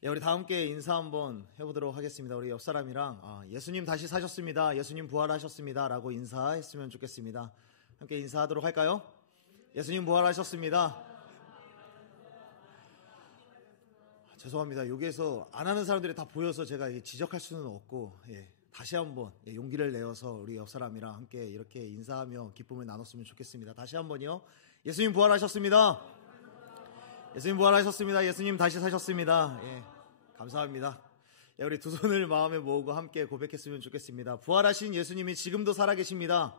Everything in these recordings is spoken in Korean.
우리 다 함께 인사 한번 해보도록 하겠습니다. 우리 옆 사람이랑 예수님 다시 사셨습니다. 예수님 부활하셨습니다. 라고 인사했으면 좋겠습니다. 함께 인사하도록 할까요? 예수님 부활하셨습니다. 죄송합니다. 여기에서 안 하는 사람들이 다 보여서 제가 지적할 수는 없고, 다시 한번 용기를 내어서 우리 옆 사람이랑 함께 이렇게 인사하며 기쁨을 나눴으면 좋겠습니다. 다시 한번요. 예수님 부활하셨습니다. 예수님 부활하셨습니다. 예수님 다시 사셨습니다. 감사합니다. 우리 두 손을 마음에 모으고 함께 고백했으면 좋겠습니다. 부활하신 예수님이 지금도 살아계십니다.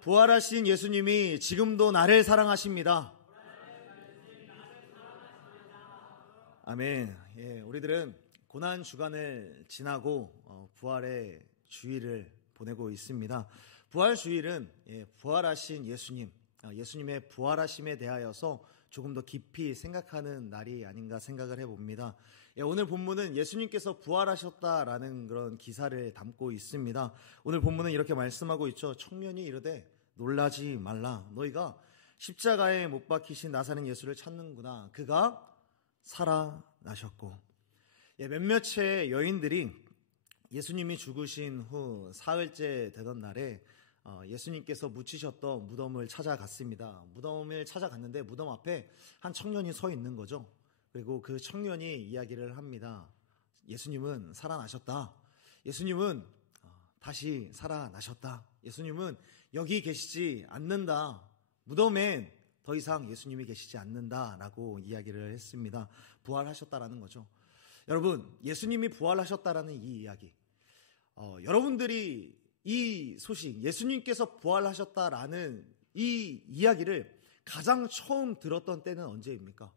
부활하신 예수님이 지금도 나를 사랑하십니다. 아멘. 우리들은 고난 주간을 지나고 부활의 주일을 보내고 있습니다. 부활 주일은 부활하신 예수님의 부활하심에 대하여서 조금 더 깊이 생각하는 날이 아닌가 생각을 해봅니다. 오늘 본문은 예수님께서 부활하셨다라는 그런 기사를 담고 있습니다. 오늘 본문은 이렇게 말씀하고 있죠. 청년이 이르되 놀라지 말라. 너희가 십자가에 못 박히신 나사렛 예수를 찾는구나. 그가 살아나셨고. 몇몇의 여인들이 예수님이 죽으신 후 사흘째 되던 날에 예수님께서 묻히셨던 무덤을 찾아갔습니다. 무덤을 찾아갔는데 무덤 앞에 한 청년이 서 있는 거죠. 그리고 그 청년이 이야기를 합니다. 예수님은 살아나셨다. 예수님은 다시 살아나셨다. 예수님은 여기 계시지 않는다. 무덤엔 더 이상 예수님이 계시지 않는다 라고 이야기를 했습니다. 부활하셨다라는 거죠. 여러분, 예수님이 부활하셨다라는 이 이야기, 여러분들이 이 소식, 예수님께서 부활하셨다라는 이 이야기를 가장 처음 들었던 때는 언제입니까?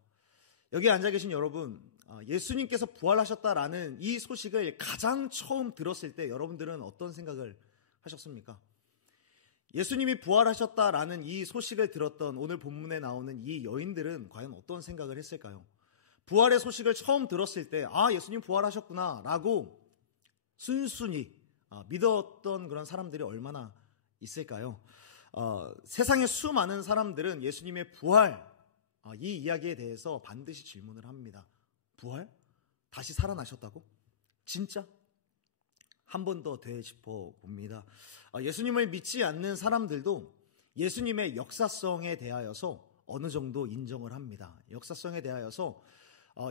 여기 앉아 계신 여러분, 예수님께서 부활하셨다라는 이 소식을 가장 처음 들었을 때 여러분들은 어떤 생각을 하셨습니까? 예수님이 부활하셨다라는 이 소식을 들었던 오늘 본문에 나오는 이 여인들은 과연 어떤 생각을 했을까요? 부활의 소식을 처음 들었을 때 예수님 부활하셨구나 라고 순순히 믿었던 그런 사람들이 얼마나 있을까요? 세상의 수많은 사람들은 예수님의 부활, 이 이야기에 대해서 반드시 질문을 합니다. 부활? 다시 살아나셨다고? 진짜? 한 번 더 되짚어 봅니다. 예수님을 믿지 않는 사람들도 예수님의 역사성에 대하여서 어느 정도 인정을 합니다. 역사성에 대하여서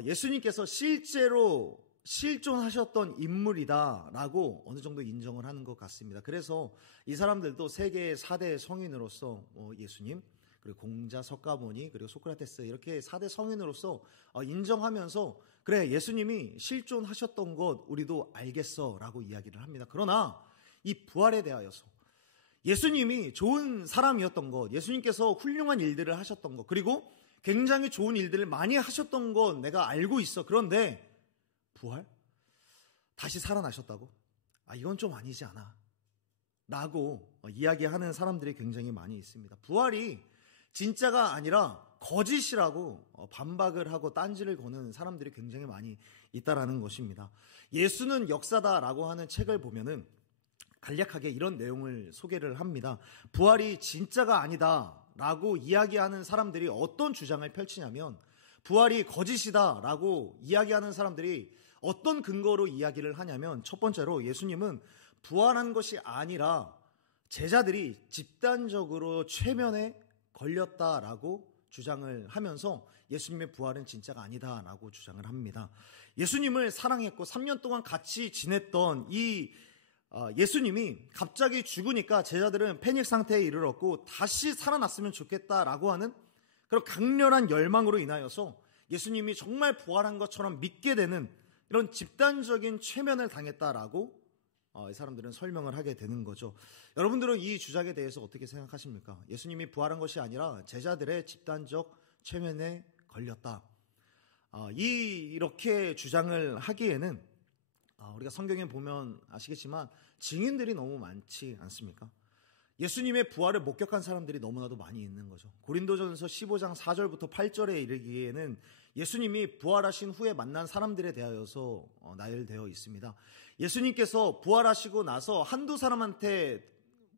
예수님께서 실제로 실존하셨던 인물이다라고 어느 정도 인정을 하는 것 같습니다. 그래서 이 사람들도 세계의 4대 성인으로서 예수님, 그리고 공자, 석가모니, 그리고 소크라테스 이렇게 4대 성인으로서 인정하면서 그래, 예수님이 실존하셨던 것 우리도 알겠어 라고 이야기를 합니다. 그러나 이 부활에 대하여서 예수님이 좋은 사람이었던 것, 예수님께서 훌륭한 일들을 하셨던 것, 그리고 굉장히 좋은 일들을 많이 하셨던 것 내가 알고 있어. 그런데 부활? 다시 살아나셨다고? 이건 좀 아니지 않아 라고 이야기하는 사람들이 굉장히 많이 있습니다. 부활이 진짜가 아니라 거짓이라고 반박을 하고 딴지를 거는 사람들이 굉장히 많이 있다라는 것입니다. 예수는 역사다라고 하는 책을 보면은 간략하게 이런 내용을 소개를 합니다. 부활이 진짜가 아니다라고 이야기하는 사람들이 어떤 주장을 펼치냐면 부활이 거짓이다라고 이야기하는 사람들이 어떤 근거로 이야기를 하냐면 첫 번째로 예수님은 부활한 것이 아니라 제자들이 집단적으로 최면에 걸렸다라고 주장을 하면서 예수님의 부활은 진짜가 아니다라고 주장을 합니다. 예수님을 사랑했고 3년 동안 같이 지냈던 이 예수님이 갑자기 죽으니까 제자들은 패닉 상태에 이르렀고 다시 살아났으면 좋겠다라고 하는 그런 강렬한 열망으로 인하여서 예수님이 정말 부활한 것처럼 믿게 되는 이런 집단적인 최면을 당했다라고 이 사람들은 설명을 하게 되는 거죠. 여러분들은 이 주장에 대해서 어떻게 생각하십니까? 예수님이 부활한 것이 아니라 제자들의 집단적 최면에 걸렸다. 이렇게 주장을 하기에는 우리가 성경에 보면 아시겠지만 증인들이 너무 많지 않습니까? 예수님의 부활을 목격한 사람들이 너무나도 많이 있는 거죠. 고린도전서 15장 4절부터 8절에 이르기에는 예수님이 부활하신 후에 만난 사람들에 대하여서 나열되어 있습니다. 예수님께서 부활하시고 나서 한두 사람한테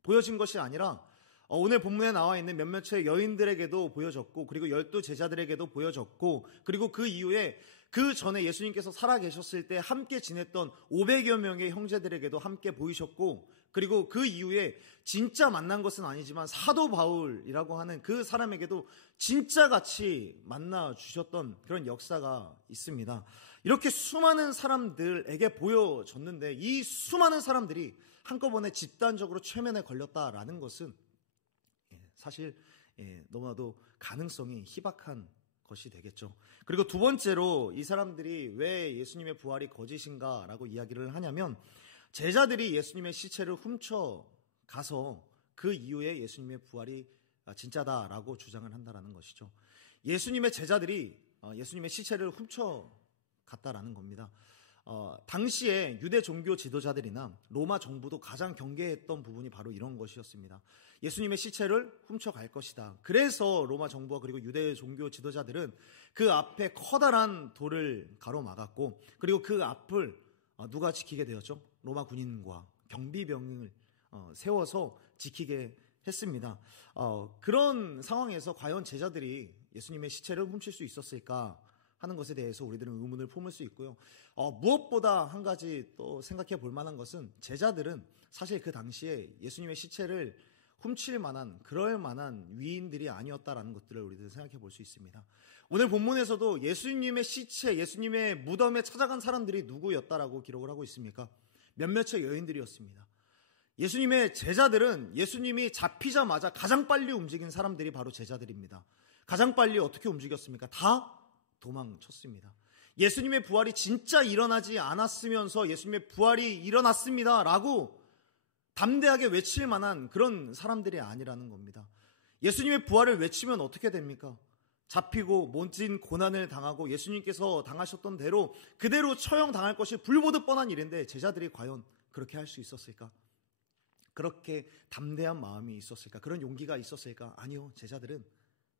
보여진 것이 아니라 오늘 본문에 나와 있는 몇몇의 여인들에게도 보여졌고, 그리고 12 제자들에게도 보여졌고, 그리고 그 이후에 그 전에 예수님께서 살아계셨을 때 함께 지냈던 500여 명의 형제들에게도 함께 보이셨고, 그리고 그 이후에 진짜 만난 것은 아니지만 사도 바울이라고 하는 그 사람에게도 진짜 같이 만나 주셨던 그런 역사가 있습니다. 이렇게 수많은 사람들에게 보여졌는데, 이 수많은 사람들이 한꺼번에 집단적으로 최면에 걸렸다라는 것은 사실 너무나도 가능성이 희박한 것이 되겠죠. 그리고 두 번째로 이 사람들이 왜 예수님의 부활이 거짓인가라고 이야기를 하냐면, 제자들이 예수님의 시체를 훔쳐가서 그 이후에 예수님의 부활이 진짜다라고 주장을 한다라는 것이죠. 예수님의 제자들이 예수님의 시체를 훔쳐갔다라는 겁니다. 당시에 유대 종교 지도자들이나 로마 정부도 가장 경계했던 부분이 바로 이런 것이었습니다. 예수님의 시체를 훔쳐갈 것이다. 그래서 로마 정부와 그리고 유대 종교 지도자들은 그 앞에 커다란 돌을 가로막았고, 그리고 그 앞을 누가 지키게 되었죠? 로마 군인과 경비병을 세워서 지키게 했습니다. 그런 상황에서 과연 제자들이 예수님의 시체를 훔칠 수 있었을까 하는 것에 대해서 우리들은 의문을 품을 수 있고요. 무엇보다 한 가지 또 생각해 볼 만한 것은, 제자들은 사실 그 당시에 예수님의 시체를 훔칠 만한, 그럴 만한 위인들이 아니었다라는 것들을 우리들은 생각해 볼 수 있습니다. 오늘 본문에서도 예수님의 시체, 예수님의 무덤에 찾아간 사람들이 누구였다라고 기록을 하고 있습니까? 몇몇의 여인들이었습니다. 예수님의 제자들은 예수님이 잡히자마자 가장 빨리 움직인 사람들이 바로 제자들입니다. 가장 빨리 어떻게 움직였습니까? 다 도망쳤습니다. 예수님의 부활이 진짜 일어나지 않았으면서 예수님의 부활이 일어났습니다 라고 담대하게 외칠 만한 그런 사람들이 아니라는 겁니다. 예수님의 부활을 외치면 어떻게 됩니까? 잡히고 모진 고난을 당하고 예수님께서 당하셨던 대로 그대로 처형당할 것이 불보듯 뻔한 일인데, 제자들이 과연 그렇게 할 수 있었을까? 그렇게 담대한 마음이 있었을까? 그런 용기가 있었을까? 아니요, 제자들은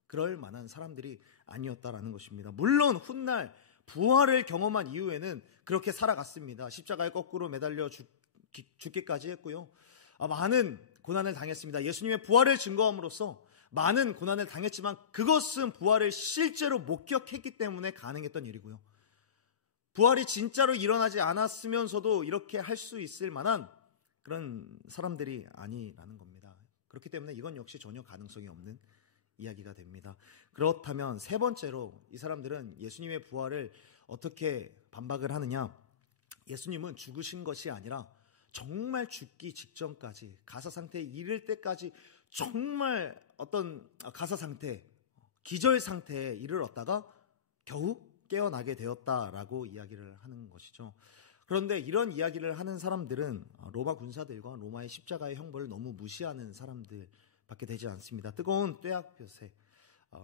그럴 만한 사람들이 아니었다라는 것입니다. 물론 훗날 부활을 경험한 이후에는 그렇게 살아갔습니다. 십자가에 거꾸로 매달려 죽기까지 했고요. 많은 고난을 당했습니다. 예수님의 부활을 증거함으로써 많은 고난을 당했지만 그것은 부활을 실제로 목격했기 때문에 가능했던 일이고요. 부활이 진짜로 일어나지 않았으면서도 이렇게 할 수 있을 만한 그런 사람들이 아니라는 겁니다. 그렇기 때문에 이건 역시 전혀 가능성이 없는 이야기가 됩니다. 그렇다면 세 번째로 이 사람들은 예수님의 부활을 어떻게 반박을 하느냐? 예수님은 죽으신 것이 아니라 정말 죽기 직전까지, 가사 상태에 이를 때까지 정말 어떤 가사 상태, 기절 상태에 이르렀다가 겨우 깨어나게 되었다라고 이야기를 하는 것이죠. 그런데 이런 이야기를 하는 사람들은 로마 군사들과 로마의 십자가의 형벌을 너무 무시하는 사람들밖에 되지 않습니다. 뜨거운 뙤약볕에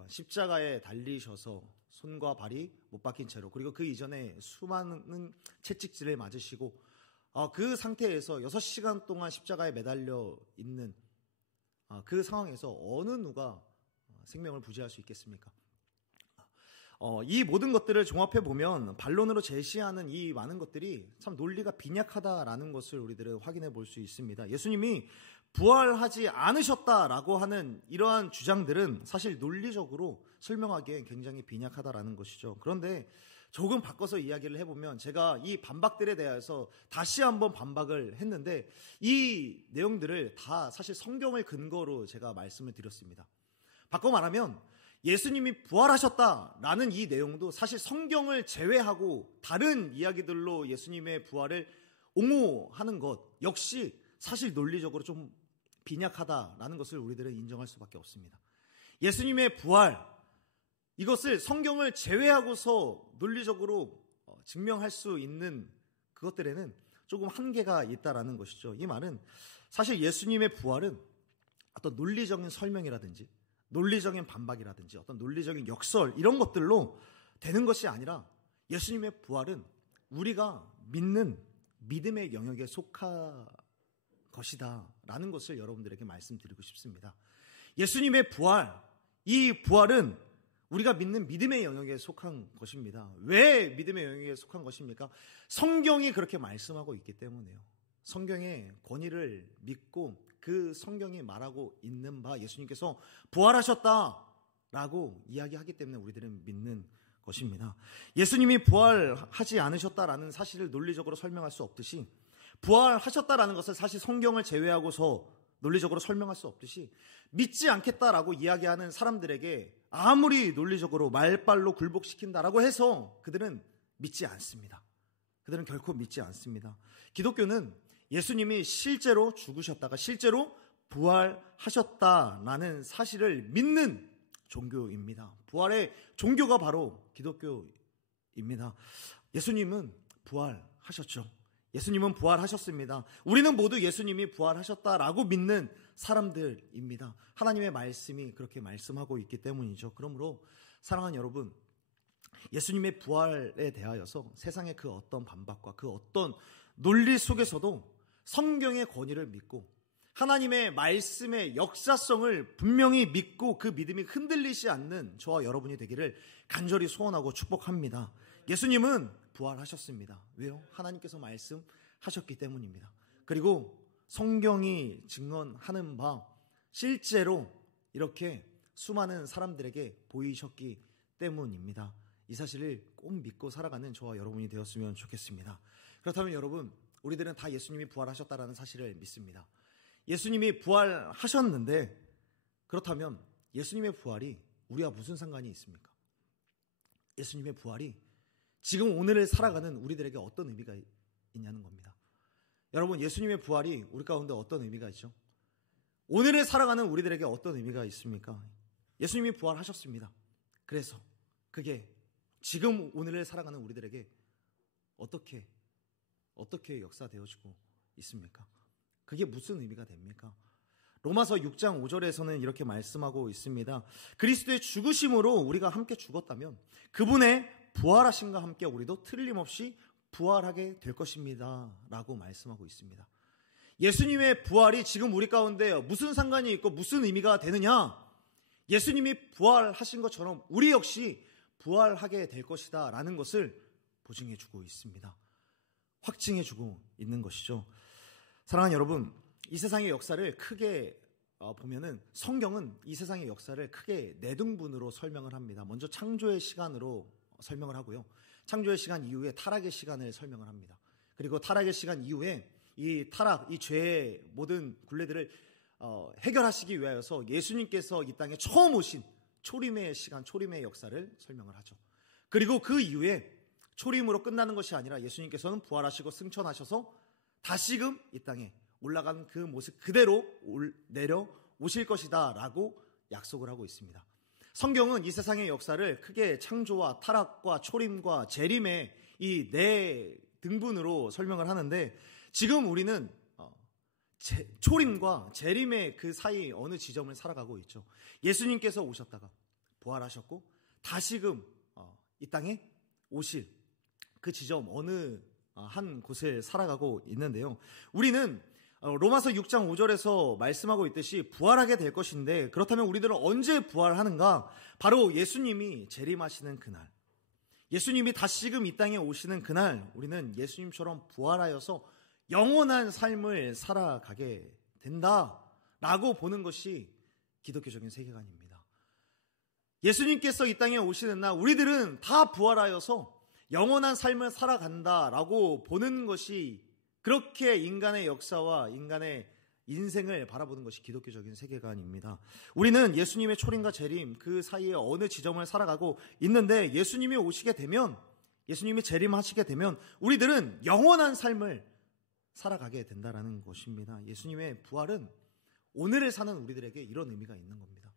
십자가에 달리셔서 손과 발이 못 박힌 채로, 그리고 그 이전에 수많은 채찍질을 맞으시고 그 상태에서 6시간 동안 십자가에 매달려 있는 그 상황에서 어느 누가 생명을 부지할 수 있겠습니까? 이 모든 것들을 종합해 보면 반론으로 제시하는 이 많은 것들이 참 논리가 빈약하다라는 것을 우리들은 확인해 볼 수 있습니다. 예수님이 부활하지 않으셨다라고 하는 이러한 주장들은 사실 논리적으로 설명하기에 굉장히 빈약하다라는 것이죠. 그런데 조금 바꿔서 이야기를 해보면, 제가 이 반박들에 대해서 다시 한번 반박을 했는데 이 내용들을 다 사실 성경을 근거로 제가 말씀을 드렸습니다. 바꿔 말하면 예수님이 부활하셨다라는 이 내용도 사실 성경을 제외하고 다른 이야기들로 예수님의 부활을 옹호하는 것 역시 사실 논리적으로 좀 빈약하다라는 것을 우리들은 인정할 수밖에 없습니다. 예수님의 부활, 이것을 성경을 제외하고서 논리적으로 증명할 수 있는 그것들에는 조금 한계가 있다라는 것이죠. 이 말은 사실 예수님의 부활은 어떤 논리적인 설명이라든지 논리적인 반박이라든지 어떤 논리적인 역설 이런 것들로 되는 것이 아니라, 예수님의 부활은 우리가 믿는 믿음의 영역에 속한 것이다 라는 것을 여러분들에게 말씀드리고 싶습니다. 예수님의 부활, 이 부활은 우리가 믿는 믿음의 영역에 속한 것입니다. 왜 믿음의 영역에 속한 것입니까? 성경이 그렇게 말씀하고 있기 때문에요. 성경의 권위를 믿고 그 성경이 말하고 있는 바 예수님께서 부활하셨다라고 이야기하기 때문에 우리들은 믿는 것입니다. 예수님이 부활하지 않으셨다라는 사실을 논리적으로 설명할 수 없듯이 부활하셨다라는 것을 사실 성경을 제외하고서 논리적으로 설명할 수 없듯이 믿지 않겠다라고 이야기하는 사람들에게 아무리 논리적으로 말빨로 굴복시킨다라고 해서 그들은 믿지 않습니다. 그들은 결코 믿지 않습니다. 기독교는 예수님이 실제로 죽으셨다가 실제로 부활하셨다라는 사실을 믿는 종교입니다. 부활의 종교가 바로 기독교입니다. 예수님은 부활하셨죠. 예수님은 부활하셨습니다. 우리는 모두 예수님이 부활하셨다라고 믿는 사람들입니다. 하나님의 말씀이 그렇게 말씀하고 있기 때문이죠. 그러므로 사랑하는 여러분, 예수님의 부활에 대하여서 세상의 그 어떤 반박과 그 어떤 논리 속에서도 성경의 권위를 믿고 하나님의 말씀의 역사성을 분명히 믿고 그 믿음이 흔들리지 않는 저와 여러분이 되기를 간절히 소원하고 축복합니다. 예수님은 부활하셨습니다. 왜요? 하나님께서 말씀하셨기 때문입니다. 그리고 성경이 증언하는 바 실제로 이렇게 수많은 사람들에게 보이셨기 때문입니다. 이 사실을 꼭 믿고 살아가는 저와 여러분이 되었으면 좋겠습니다. 그렇다면 여러분, 우리들은 다 예수님이 부활하셨다라는 사실을 믿습니다. 예수님이 부활하셨는데 그렇다면 예수님의 부활이 우리와 무슨 상관이 있습니까? 예수님의 부활이 지금 오늘을 살아가는 우리들에게 어떤 의미가 있냐는 겁니다. 여러분, 예수님의 부활이 우리 가운데 어떤 의미가 있죠? 오늘을 살아가는 우리들에게 어떤 의미가 있습니까? 예수님이 부활하셨습니다. 그래서 그게 지금 오늘을 살아가는 우리들에게 어떻게 역사되어지고 있습니까? 그게 무슨 의미가 됩니까? 로마서 6장 5절에서는 이렇게 말씀하고 있습니다. 그리스도의 죽으심으로 우리가 함께 죽었다면 그분의 부활하심과 함께 우리도 틀림없이 부활하게 될 것입니다 라고 말씀하고 있습니다. 예수님의 부활이 지금 우리 가운데 무슨 상관이 있고 무슨 의미가 되느냐? 예수님이 부활하신 것처럼 우리 역시 부활하게 될 것이다 라는 것을 보증해주고 있습니다. 확증해주고 있는 것이죠. 사랑하는 여러분, 이 세상의 역사를 크게 보면은 성경은 이 세상의 역사를 크게 네 등분으로 설명을 합니다. 먼저 창조의 시간으로 설명을 하고요. 창조의 시간 이후에 타락의 시간을 설명을 합니다. 그리고 타락의 시간 이후에 이 타락, 이 죄의 모든 굴레들을 해결하시기 위하여서 예수님께서 이 땅에 처음 오신 초림의 시간, 초림의 역사를 설명을 하죠. 그리고 그 이후에 초림으로 끝나는 것이 아니라 예수님께서는 부활하시고 승천하셔서 다시금 이 땅에 올라간 그 모습 그대로 내려오실 것이다 라고 약속을 하고 있습니다. 성경은 이 세상의 역사를 크게 창조와 타락과 초림과 재림의 이 네 등분으로 설명을 하는데 지금 우리는 초림과 재림의 그 사이 어느 지점을 살아가고 있죠. 예수님께서 오셨다가 부활하셨고 다시금 이 땅에 오실 그 지점 어느 한 곳을 살아가고 있는데요. 우리는 로마서 6장 5절에서 말씀하고 있듯이 부활하게 될 것인데 그렇다면 우리들은 언제 부활하는가? 바로 예수님이 재림하시는 그날, 예수님이 다시금 이 땅에 오시는 그날 우리는 예수님처럼 부활하여서 영원한 삶을 살아가게 된다라고 보는 것이 기독교적인 세계관입니다. 예수님께서 이 땅에 오시는 날 우리들은 다 부활하여서 영원한 삶을 살아간다라고 보는 것이 그렇게 인간의 역사와 인간의 인생을 바라보는 것이 기독교적인 세계관입니다. 우리는 예수님의 초림과 재림 그 사이에 어느 지점을 살아가고 있는데 예수님이 오시게 되면 예수님이 재림하시게 되면 우리들은 영원한 삶을 살아가게 된다라는 것입니다. 예수님의 부활은 오늘을 사는 우리들에게 이런 의미가 있는 겁니다.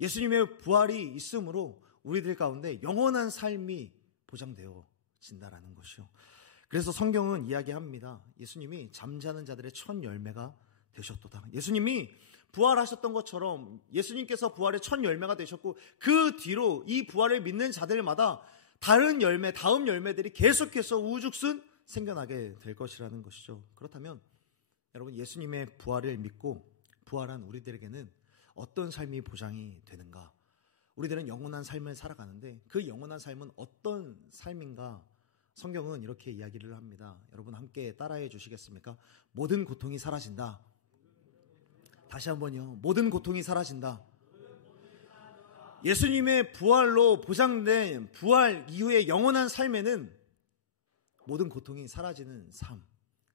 예수님의 부활이 있으므로 우리들 가운데 영원한 삶이 보장되어진다라는 것이요. 그래서 성경은 이야기합니다. 예수님이 잠자는 자들의 첫 열매가 되셨도다. 예수님이 부활하셨던 것처럼 예수님께서 부활의 첫 열매가 되셨고 그 뒤로 이 부활을 믿는 자들마다 다른 열매, 다음 열매들이 계속해서 우죽순 생겨나게 될 것이라는 것이죠. 그렇다면 여러분 예수님의 부활을 믿고 부활한 우리들에게는 어떤 삶이 보장이 되는가? 우리들은 영원한 삶을 살아가는데 그 영원한 삶은 어떤 삶인가? 성경은 이렇게 이야기를 합니다. 여러분 함께 따라해 주시겠습니까? 모든 고통이 사라진다. 다시 한번요. 모든 고통이 사라진다. 예수님의 부활로 보장된 부활 이후의 영원한 삶에는 모든 고통이 사라지는 삶,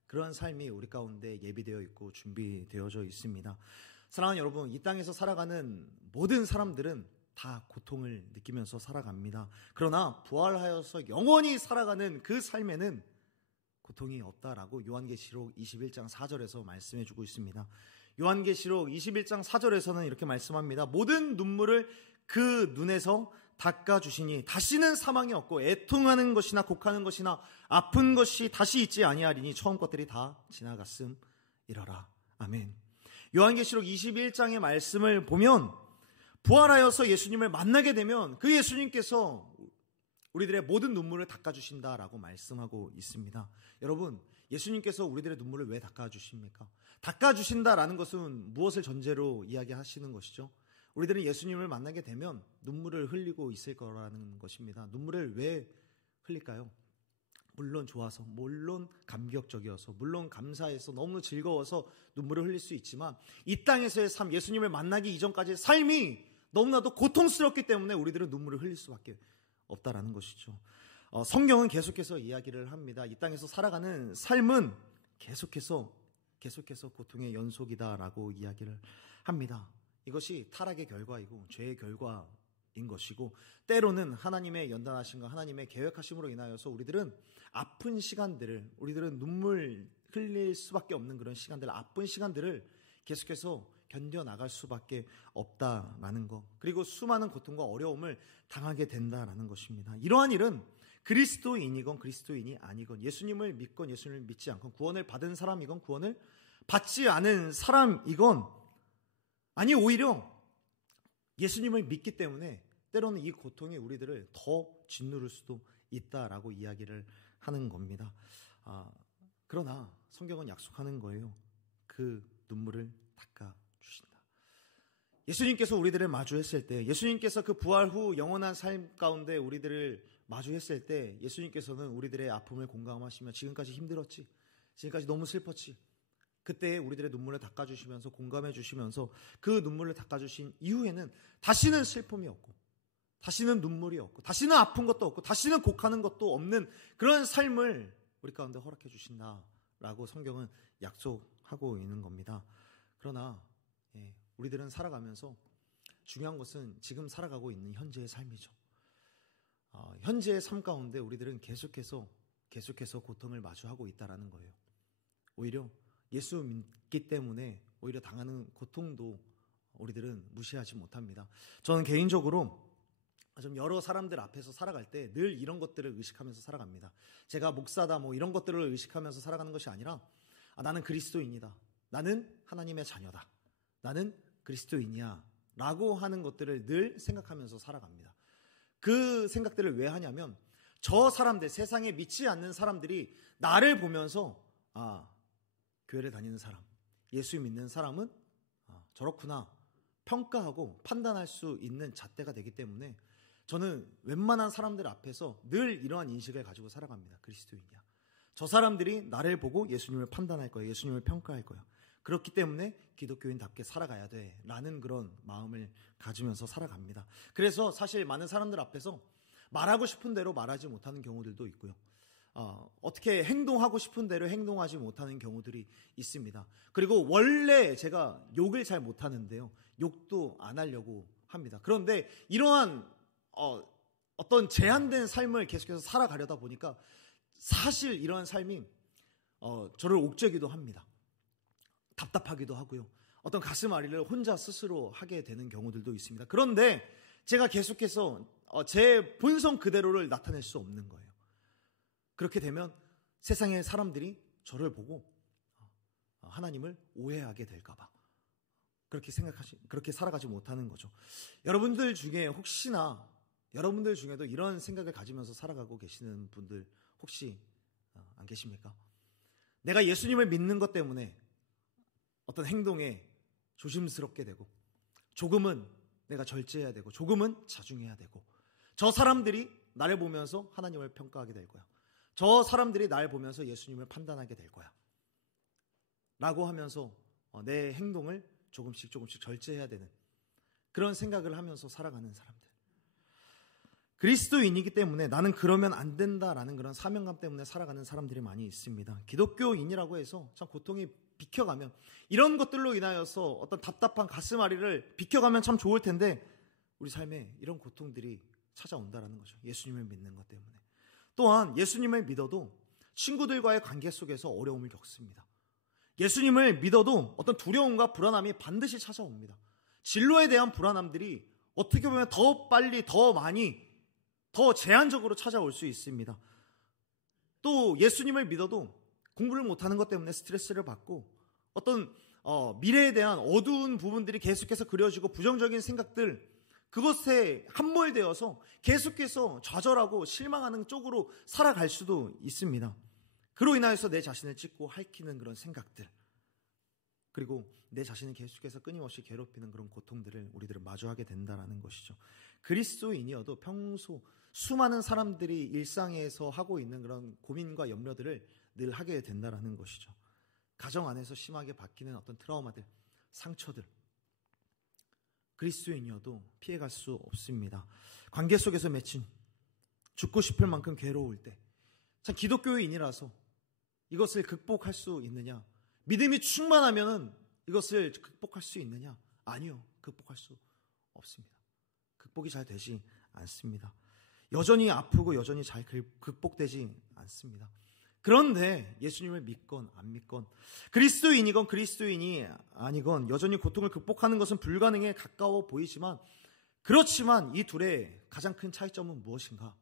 그런 삶이 우리 가운데 예비되어 있고 준비되어져 있습니다. 사랑하는 여러분, 이 땅에서 살아가는 모든 사람들은 다 고통을 느끼면서 살아갑니다. 그러나 부활하여서 영원히 살아가는 그 삶에는 고통이 없다라고 요한계시록 21장 4절에서 말씀해주고 있습니다. 요한계시록 21장 4절에서는 이렇게 말씀합니다. 모든 눈물을 그 눈에서 닦아주시니 다시는 사망이 없고 애통하는 것이나 곡하는 것이나 아픈 것이 다시 있지 아니하리니 처음 것들이 다 지나갔음이러라. 아멘. 요한계시록 21장의 말씀을 보면 부활하여서 예수님을 만나게 되면 그 예수님께서 우리들의 모든 눈물을 닦아주신다라고 말씀하고 있습니다. 여러분, 예수님께서 우리들의 눈물을 왜 닦아주십니까? 닦아주신다라는 것은 무엇을 전제로 이야기하시는 것이죠? 우리들은 예수님을 만나게 되면 눈물을 흘리고 있을 거라는 것입니다. 눈물을 왜 흘릴까요? 물론 좋아서, 물론 감격적이어서, 물론 감사해서, 너무 즐거워서 눈물을 흘릴 수 있지만 이 땅에서의 삶, 예수님을 만나기 이전까지의 삶이 너무나도 고통스럽기 때문에 우리들은 눈물을 흘릴 수밖에 없다라는 것이죠. 성경은 계속해서 이야기를 합니다. 이 땅에서 살아가는 삶은 계속해서 고통의 연속이다라고 이야기를 합니다. 이것이 타락의 결과이고 죄의 결과인 것이고, 때로는 하나님의 연단하심과 하나님의 계획하심으로 인하여서 우리들은 아픈 시간들을, 우리들은 눈물 흘릴 수밖에 없는 그런 시간들, 아픈 시간들을 계속해서 견뎌나갈 수밖에 없다라는 것, 그리고 수많은 고통과 어려움을 당하게 된다라는 것입니다. 이러한 일은 그리스도인이건 그리스도인이 아니건, 예수님을 믿건 예수님을 믿지 않건, 구원을 받은 사람이건 구원을 받지 않은 사람이건, 아니 오히려 예수님을 믿기 때문에 때로는 이 고통이 우리들을 더 짓누를 수도 있다라고 이야기를 하는 겁니다. 그러나 성경은 약속하는 거예요. 그 눈물을 닦아주신다. 예수님께서 우리들을 마주했을 때, 예수님께서 그 부활 후 영원한 삶 가운데 우리들을 마주했을 때 예수님께서는 우리들의 아픔을 공감하시며 지금까지 힘들었지, 지금까지 너무 슬펐지, 그때 우리들의 눈물을 닦아주시면서 공감해 주시면서 그 눈물을 닦아주신 이후에는 다시는 슬픔이 없고, 다시는 눈물이 없고, 다시는 아픈 것도 없고, 다시는 곡하는 것도 없는 그런 삶을 우리 가운데 허락해 주신다라고 성경은 약속하고 있는 겁니다. 그러나 우리들은 살아가면서 중요한 것은 지금 살아가고 있는 현재의 삶이죠. 현재의 삶 가운데 우리들은 계속해서 고통을 마주하고 있다라는 거예요. 오히려 예수 믿기 때문에 오히려 당하는 고통도 우리들은 무시하지 못합니다. 저는 개인적으로 좀 여러 사람들 앞에서 살아갈 때 늘 이런 것들을 의식하면서 살아갑니다. 제가 목사다 뭐 이런 것들을 의식하면서 살아가는 것이 아니라 나는 그리스도인이다, 나는 하나님의 자녀다, 나는 그리스도인이야 라고 하는 것들을 늘 생각하면서 살아갑니다. 그 생각들을 왜 하냐면 저 사람들, 세상에 믿지 않는 사람들이 나를 보면서 교회를 다니는 사람, 예수 믿는 사람은 저렇구나 평가하고 판단할 수 있는 잣대가 되기 때문에 저는 웬만한 사람들 앞에서 늘 이러한 인식을 가지고 살아갑니다. 그리스도인이야. 저 사람들이 나를 보고 예수님을 판단할 거야, 예수님을 평가할 거야. 그렇기 때문에 기독교인답게 살아가야 돼 라는 그런 마음을 가지면서 살아갑니다. 그래서 사실 많은 사람들 앞에서 말하고 싶은 대로 말하지 못하는 경우들도 있고요. 어떻게 행동하고 싶은 대로 행동하지 못하는 경우들이 있습니다. 그리고 원래 제가 욕을 잘 못하는데요, 욕도 안 하려고 합니다. 그런데 이러한 어떤 제한된 삶을 계속해서 살아가려다 보니까 사실 이러한 삶이 저를 옥죄기도 합니다. 답답하기도 하고요. 어떤 가슴 앓이를 혼자 스스로 하게 되는 경우들도 있습니다. 그런데 제가 계속해서 제 본성 그대로를 나타낼 수 없는 거예요. 그렇게 되면 세상의 사람들이 저를 보고 하나님을 오해하게 될까봐 그렇게 살아가지 못하는 거죠. 여러분들 중에 혹시나 여러분들 중에도 이런 생각을 가지면서 살아가고 계시는 분들 혹시 안 계십니까? 내가 예수님을 믿는 것 때문에 어떤 행동에 조심스럽게 되고, 조금은 내가 절제해야 되고, 조금은 자중해야 되고, 저 사람들이 나를 보면서 하나님을 평가하게 될 거야, 저 사람들이 나를 보면서 예수님을 판단하게 될 거야 라고 하면서 내 행동을 조금씩 절제해야 되는 그런 생각을 하면서 살아가는 사람들. 그리스도인이기 때문에 나는 그러면 안 된다라는 그런 사명감 때문에 살아가는 사람들이 많이 있습니다. 기독교인이라고 해서 참 고통이 비켜가면, 이런 것들로 인하여서 어떤 답답한 가슴앓이를 비켜가면 참 좋을 텐데 우리 삶에 이런 고통들이 찾아온다라는 거죠. 예수님을 믿는 것 때문에. 또한 예수님을 믿어도 친구들과의 관계 속에서 어려움을 겪습니다. 예수님을 믿어도 어떤 두려움과 불안함이 반드시 찾아옵니다. 진로에 대한 불안함들이 어떻게 보면 더 빨리, 더 많이, 더 제한적으로 찾아올 수 있습니다. 또 예수님을 믿어도 공부를 못하는 것 때문에 스트레스를 받고 어떤 미래에 대한 어두운 부분들이 계속해서 그려지고 부정적인 생각들, 그것에 함몰되어서 계속해서 좌절하고 실망하는 쪽으로 살아갈 수도 있습니다. 그로 인하여서 내 자신을 찢고 핥히는 그런 생각들, 그리고 내 자신을 계속해서 끊임없이 괴롭히는 그런 고통들을 우리들은 마주하게 된다는 것이죠. 그리스도인이어도 평소 수많은 사람들이 일상에서 하고 있는 그런 고민과 염려들을 늘 하게 된다는 것이죠. 가정 안에서 심하게 박히는 어떤 트라우마들, 상처들, 그리스도인이어도 피해갈 수 없습니다. 관계 속에서 맺힌 죽고 싶을 만큼 괴로울 때, 참 기독교인이라서 이것을 극복할 수 있느냐? 믿음이 충만하면 이것을 극복할 수 있느냐? 아니요, 극복할 수 없습니다. 극복이 잘 되지 않습니다. 여전히 아프고 여전히 잘 극복되지 않습니다. 그런데 예수님을 믿건 안 믿건, 그리스도인이건 그리스도인이 아니건 여전히 고통을 극복하는 것은 불가능에 가까워 보이지만, 그렇지만 이 둘의 가장 큰 차이점은 무엇인가?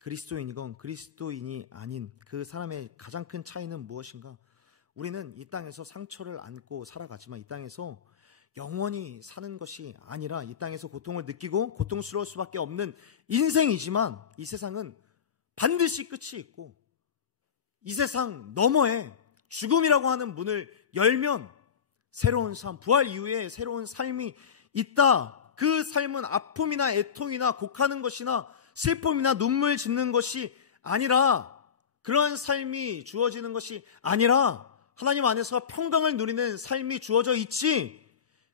그리스도인이건 그리스도인이 아닌 그 사람의 가장 큰 차이는 무엇인가? 우리는 이 땅에서 상처를 안고 살아가지만 이 땅에서 영원히 사는 것이 아니라 이 땅에서 고통을 느끼고 고통스러울 수밖에 없는 인생이지만, 이 세상은 반드시 끝이 있고 이 세상 너머에 죽음이라고 하는 문을 열면 새로운 삶, 부활 이후에 새로운 삶이 있다. 그 삶은 아픔이나 애통이나 곡하는 것이나 슬픔이나 눈물 짓는 것이 아니라, 그러한 삶이 주어지는 것이 아니라 하나님 안에서 평강을 누리는 삶이 주어져 있지,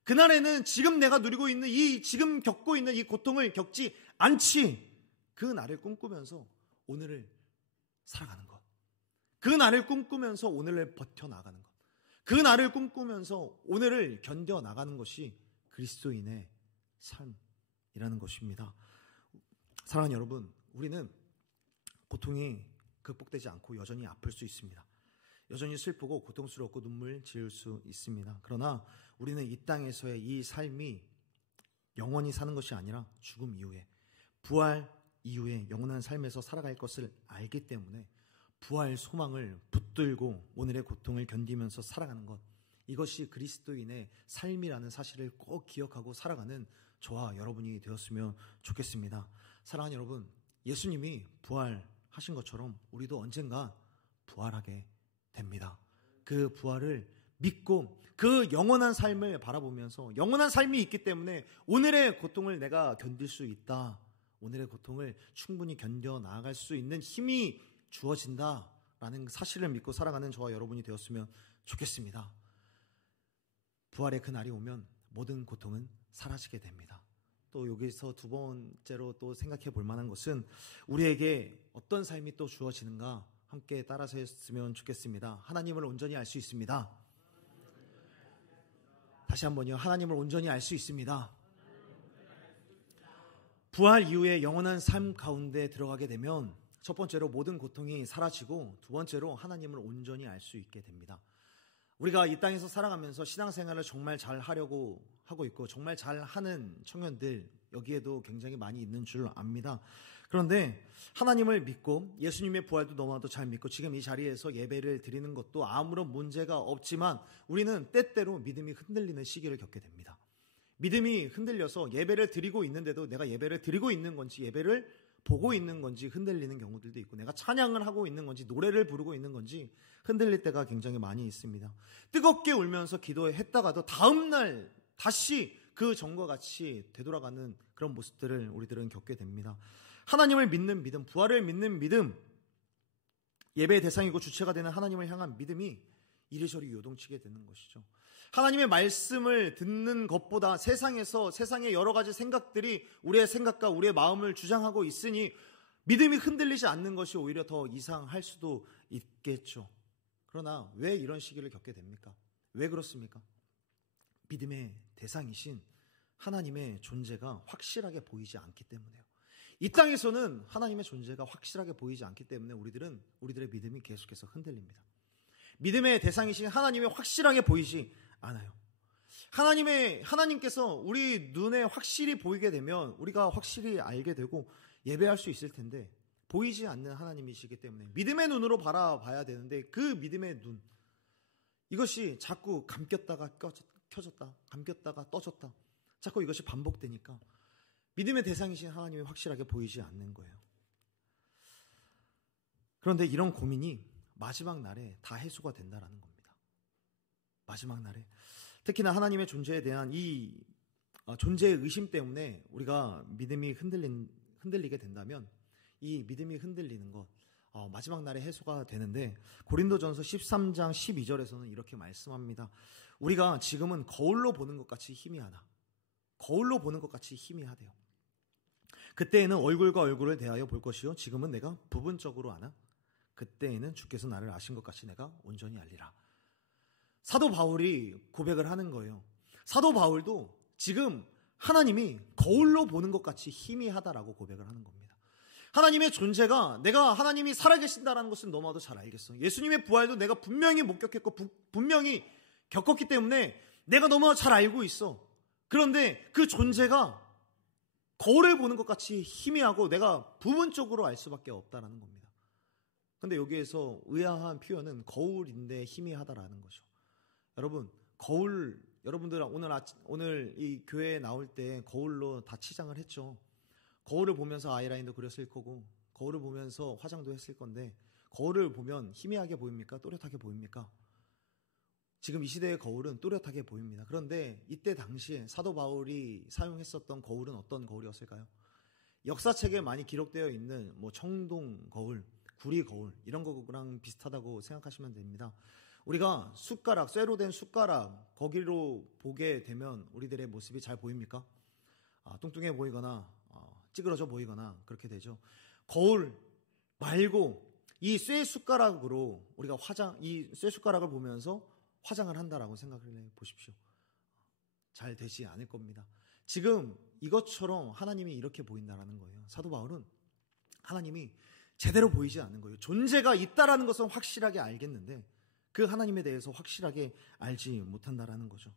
그날에는 지금 내가 누리고 있는 지금 겪고 있는 이 고통을 겪지 않지. 그 날을 꿈꾸면서 오늘을 살아가는 것, 그 날을 꿈꾸면서 오늘을 버텨나가는 것, 그 날을 꿈꾸면서 오늘을 견뎌나가는 것이 그리스도인의 삶이라는 것입니다. 사랑하는 여러분, 우리는 고통이 극복되지 않고 여전히 아플 수 있습니다. 여전히 슬프고 고통스럽고 눈물 지을 수 있습니다. 그러나 우리는 이 땅에서의 이 삶이 영원히 사는 것이 아니라 죽음 이후에, 부활 이후에 영원한 삶에서 살아갈 것을 알기 때문에 부활 소망을 붙들고 오늘의 고통을 견디면서 살아가는 것, 이것이 그리스도인의 삶이라는 사실을 꼭 기억하고 살아가는 저와 여러분이 되었으면 좋겠습니다. 사랑하는 여러분, 예수님이 부활하신 것처럼 우리도 언젠가 부활하게 됩니다. 그 부활을 믿고 그 영원한 삶을 바라보면서, 영원한 삶이 있기 때문에 오늘의 고통을 내가 견딜 수 있다, 오늘의 고통을 충분히 견뎌 나아갈 수 있는 힘이 주어진다라는 사실을 믿고 살아가는 저와 여러분이 되었으면 좋겠습니다. 부활의 그 날이 오면 모든 고통은 사라지게 됩니다. 또 여기서 두 번째로 또 생각해 볼 만한 것은, 우리에게 어떤 삶이 또 주어지는가 함께 따라서 했으면 좋겠습니다. 하나님을 온전히 알 수 있습니다. 다시 한번요. 하나님을 온전히 알 수 있습니다. 부활 이후에 영원한 삶 가운데 들어가게 되면 첫 번째로 모든 고통이 사라지고, 두 번째로 하나님을 온전히 알 수 있게 됩니다. 우리가 이 땅에서 살아가면서 신앙생활을 정말 잘 하려고 하고 있고 정말 잘 하는 청년들 여기에도 굉장히 많이 있는 줄 압니다. 그런데 하나님을 믿고 예수님의 부활도 너무나도 잘 믿고 지금 이 자리에서 예배를 드리는 것도 아무런 문제가 없지만, 우리는 때때로 믿음이 흔들리는 시기를 겪게 됩니다. 믿음이 흔들려서 예배를 드리고 있는데도 내가 예배를 드리고 있는 건지, 예배를 보고 있는 건지 흔들리는 경우들도 있고, 내가 찬양을 하고 있는 건지, 노래를 부르고 있는 건지 흔들릴 때가 굉장히 많이 있습니다. 뜨겁게 울면서 기도했다가도 다음날 다시 그 전과 같이 되돌아가는 그런 모습들을 우리들은 겪게 됩니다. 하나님을 믿는 믿음, 부활을 믿는 믿음, 예배의 대상이고 주체가 되는 하나님을 향한 믿음이 이리저리 요동치게 되는 것이죠. 하나님의 말씀을 듣는 것보다 세상의 여러 가지 생각들이 우리의 생각과 우리의 마음을 주장하고 있으니 믿음이 흔들리지 않는 것이 오히려 더 이상할 수도 있겠죠. 그러나 왜 이런 시기를 겪게 됩니까? 왜 그렇습니까? 믿음의 대상이신 하나님의 존재가 확실하게 보이지 않기 때문에요. 이 땅에서는 하나님의 존재가 확실하게 보이지 않기 때문에 우리들의 믿음이 계속해서 흔들립니다. 믿음의 대상이신 하나님이 확실하게 보이지 않아요. 하나님께서 우리 눈에 확실히 보이게 되면 우리가 확실히 알게 되고 예배할 수 있을 텐데 보이지 않는 하나님이시기 때문에 믿음의 눈으로 바라봐야 되는데 그 믿음의 눈, 이것이 자꾸 감겼다가 켜졌다, 감겼다가 떠졌다, 자꾸 이것이 반복되니까 믿음의 대상이신 하나님이 확실하게 보이지 않는 거예요. 그런데 이런 고민이 마지막 날에 다 해소가 된다라는 겁니다. 마지막 날에 특히나 하나님의 존재에 대한 이 존재의 의심 때문에 우리가 믿음이 흔들리게 된다면 이 믿음이 흔들리는 것 마지막 날에 해소가 되는데 고린도전서 13장 12절에서는 이렇게 말씀합니다. 우리가 지금은 거울로 보는 것 같이 희미하다. 거울로 보는 것 같이 희미하대요. 그때에는 얼굴과 얼굴을 대하여 볼 것이요 지금은 내가 부분적으로 아나 그때에는 주께서 나를 아신 것 같이 내가 온전히 알리라. 사도 바울이 고백을 하는 거예요. 사도 바울도 지금 하나님이 거울로 보는 것 같이 희미하다라고 고백을 하는 겁니다. 하나님의 존재가 내가 하나님이 살아계신다는 것은 너무나도 잘 알겠어. 예수님의 부활도 내가 분명히 목격했고 분명히 겪었기 때문에 내가 너무나 잘 알고 있어. 그런데 그 존재가 거울을 보는 것 같이 희미하고 내가 부분적으로 알 수밖에 없다라는 겁니다. 그런데 여기에서 의아한 표현은 거울인데 희미하다라는 거죠. 여러분, 여러분들 오늘 이 교회에 나올 때 거울로 다 치장을 했죠. 거울을 보면서 아이라인도 그렸을 거고 거울을 보면서 화장도 했을 건데 거울을 보면 희미하게 보입니까? 또렷하게 보입니까? 지금 이 시대의 거울은 또렷하게 보입니다. 그런데 이때 당시에 사도 바울이 사용했었던 거울은 어떤 거울이었을까요? 역사책에 많이 기록되어 있는 청동 거울, 구리 거울 이런 거랑 비슷하다고 생각하시면 됩니다. 우리가 쇠로 된 숟가락 거기로 보게 되면 우리들의 모습이 잘 보입니까? 뚱뚱해 보이거나 찌그러져 보이거나 그렇게 되죠. 거울 말고 이 쇠 숟가락으로 우리가 이 쇠 숟가락을 보면서 화장을 한다라고 생각을 해보십시오. 잘 되지 않을 겁니다. 지금 이것처럼 하나님이 이렇게 보인다라는 거예요. 사도 바울은 하나님이 제대로 보이지 않는 거예요. 존재가 있다라는 것은 확실하게 알겠는데 그 하나님에 대해서 확실하게 알지 못한다라는 거죠.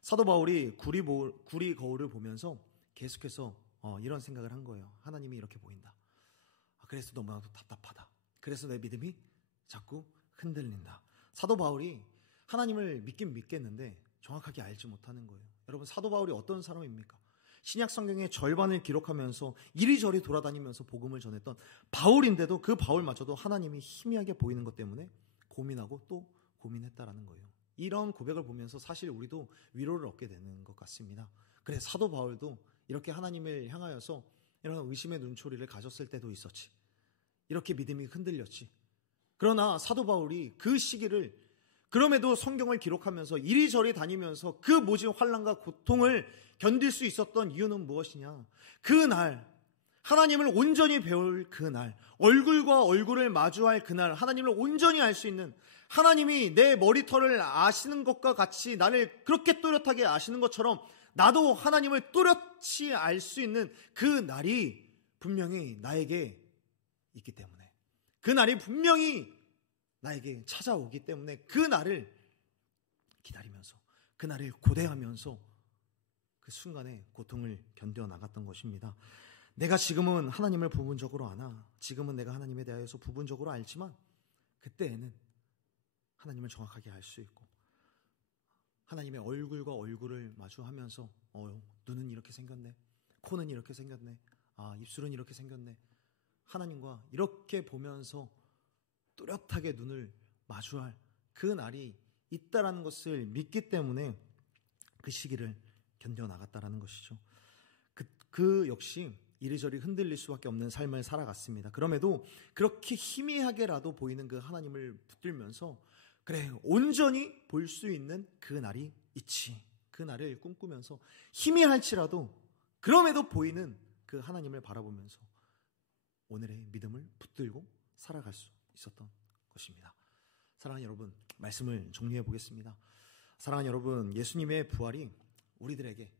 사도 바울이 구리 거울을 보면서 계속해서 이런 생각을 한 거예요. 하나님이 이렇게 보인다. 그래서 너무나도 답답하다. 그래서 내 믿음이 자꾸 흔들린다. 사도 바울이 하나님을 믿긴 믿겠는데 정확하게 알지 못하는 거예요. 여러분, 사도 바울이 어떤 사람입니까? 신약 성경의 절반을 기록하면서 이리저리 돌아다니면서 복음을 전했던 바울인데도 그 바울마저도 하나님이 희미하게 보이는 것 때문에 고민하고 또 고민했다라는 거예요. 이런 고백을 보면서 사실 우리도 위로를 얻게 되는 것 같습니다. 그래, 사도 바울도 이렇게 하나님을 향하여서 이런 의심의 눈초리를 가졌을 때도 있었지. 이렇게 믿음이 흔들렸지. 그러나 사도 바울이 그 시기를 그럼에도 성경을 기록하면서 이리저리 다니면서 그 모진 환난과 고통을 견딜 수 있었던 이유는 무엇이냐? 그날 하나님을 온전히 배울 그날, 얼굴과 얼굴을 마주할 그날, 하나님을 온전히 알 수 있는, 하나님이 내 머리털을 아시는 것과 같이 나를 그렇게 또렷하게 아시는 것처럼 나도 하나님을 또렷이 알 수 있는 그 날이 분명히 나에게 있기 때문에, 그 날이 분명히 나에게 찾아오기 때문에 그 날을 기다리면서, 그 날을 고대하면서 그 순간에 고통을 견뎌나갔던 것입니다. 내가 지금은 하나님을 부분적으로 아나, 지금은 내가 하나님에 대해서 부분적으로 알지만 그때에는 하나님을 정확하게 알 수 있고, 하나님의 얼굴과 얼굴을 마주하면서 눈은 이렇게 생겼네, 코는 이렇게 생겼네, 입술은 이렇게 생겼네, 하나님과 이렇게 보면서 뚜렷하게 눈을 마주할 그 날이 있다라는 것을 믿기 때문에 그 시기를 견뎌나갔다라는 것이죠. 그 역시 이리저리 흔들릴 수밖에 없는 삶을 살아갔습니다. 그럼에도 그렇게 희미하게라도 보이는 그 하나님을 붙들면서 그래, 온전히 볼 수 있는 그 날이 있지. 그 날을 꿈꾸면서 희미할지라도 그럼에도 보이는 그 하나님을 바라보면서 오늘의 믿음을 붙들고 살아갈 수 있었던 것입니다. 사랑하는 여러분, 말씀을 정리해 보겠습니다. 사랑하는 여러분, 예수님의 부활이 우리들에게,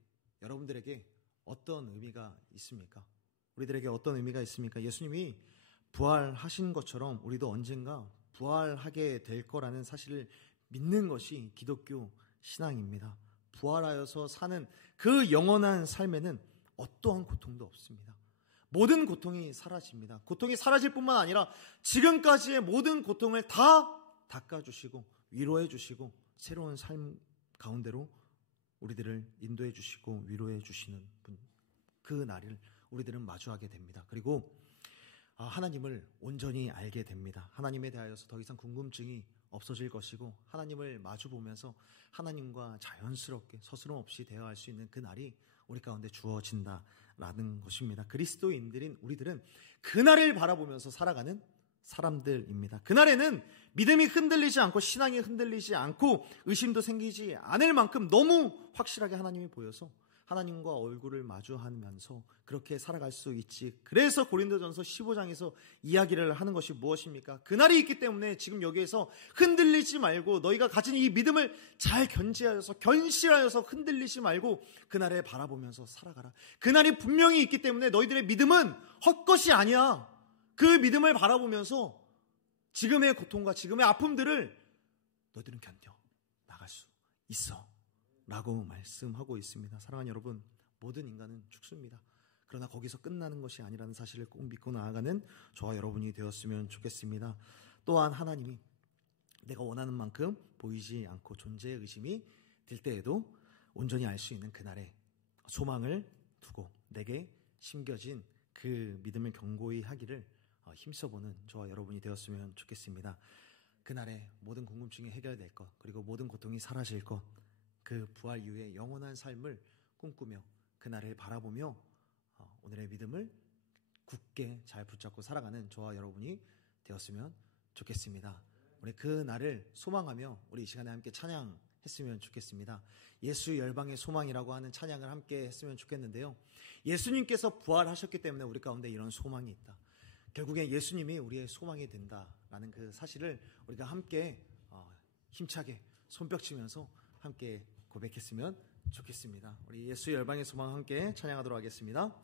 여러분들에게 어떤 의미가 있습니까? 우리들에게 어떤 의미가 있습니까? 예수님이 부활하신 것처럼 우리도 언젠가 부활하게 될 거라는 사실을 믿는 것이 기독교 신앙입니다. 부활하여서 사는 그 영원한 삶에는 어떠한 고통도 없습니다. 모든 고통이 사라집니다. 고통이 사라질 뿐만 아니라 지금까지의 모든 고통을 다 닦아주시고 위로해 주시고 새로운 삶 가운데로 우리들을 인도해 주시고 위로해 주시는 분, 그 날을 우리들은 마주하게 됩니다. 그리고 하나님을 온전히 알게 됩니다. 하나님에 대하여서 더 이상 궁금증이 없어질 것이고 하나님을 마주보면서 하나님과 자연스럽게 서스럼 없이 대화할 수 있는 그 날이 우리 가운데 주어진다라는 것입니다. 그리스도인들인 우리들은 그날을 바라보면서 살아가는 사람들입니다. 그날에는 믿음이 흔들리지 않고 신앙이 흔들리지 않고 의심도 생기지 않을 만큼 너무 확실하게 하나님이 보여서 하나님과 얼굴을 마주하면서 그렇게 살아갈 수 있지. 그래서 고린도전서 15장에서 이야기를 하는 것이 무엇입니까? 그날이 있기 때문에 지금 여기에서 흔들리지 말고 너희가 가진 이 믿음을 잘 견실하여서 흔들리지 말고 그날을 바라보면서 살아가라. 그날이 분명히 있기 때문에 너희들의 믿음은 헛것이 아니야. 그 믿음을 바라보면서 지금의 고통과 지금의 아픔들을 너희들은 견뎌 나갈 수 있어 라고 말씀하고 있습니다. 사랑하는 여러분, 모든 인간은 죽습니다. 그러나 거기서 끝나는 것이 아니라는 사실을 꼭 믿고 나아가는 저와 여러분이 되었으면 좋겠습니다. 또한 하나님이 내가 원하는 만큼 보이지 않고 존재의 의심이 들 때에도 온전히 알 수 있는 그날에 소망을 두고 내게 심겨진 그 믿음을 견고히 하기를 힘써보는 저와 여러분이 되었으면 좋겠습니다. 그날에 모든 궁금증이 해결될 것, 그리고 모든 고통이 사라질 것, 그 부활 이후의 영원한 삶을 꿈꾸며 그날을 바라보며 오늘의 믿음을 굳게 잘 붙잡고 살아가는 저와 여러분이 되었으면 좋겠습니다. 우리 그 날을 소망하며 우리 이 시간에 함께 찬양했으면 좋겠습니다. 예수 열방의 소망이라고 하는 찬양을 함께 했으면 좋겠는데요. 예수님께서 부활하셨기 때문에 우리 가운데 이런 소망이 있다. 결국엔 예수님이 우리의 소망이 된다라는 그 사실을 우리가 함께 힘차게 손뼉치면서 함께 고백했으면 좋겠습니다. 우리 예수 열방의 소망 함께 찬양하도록 하겠습니다.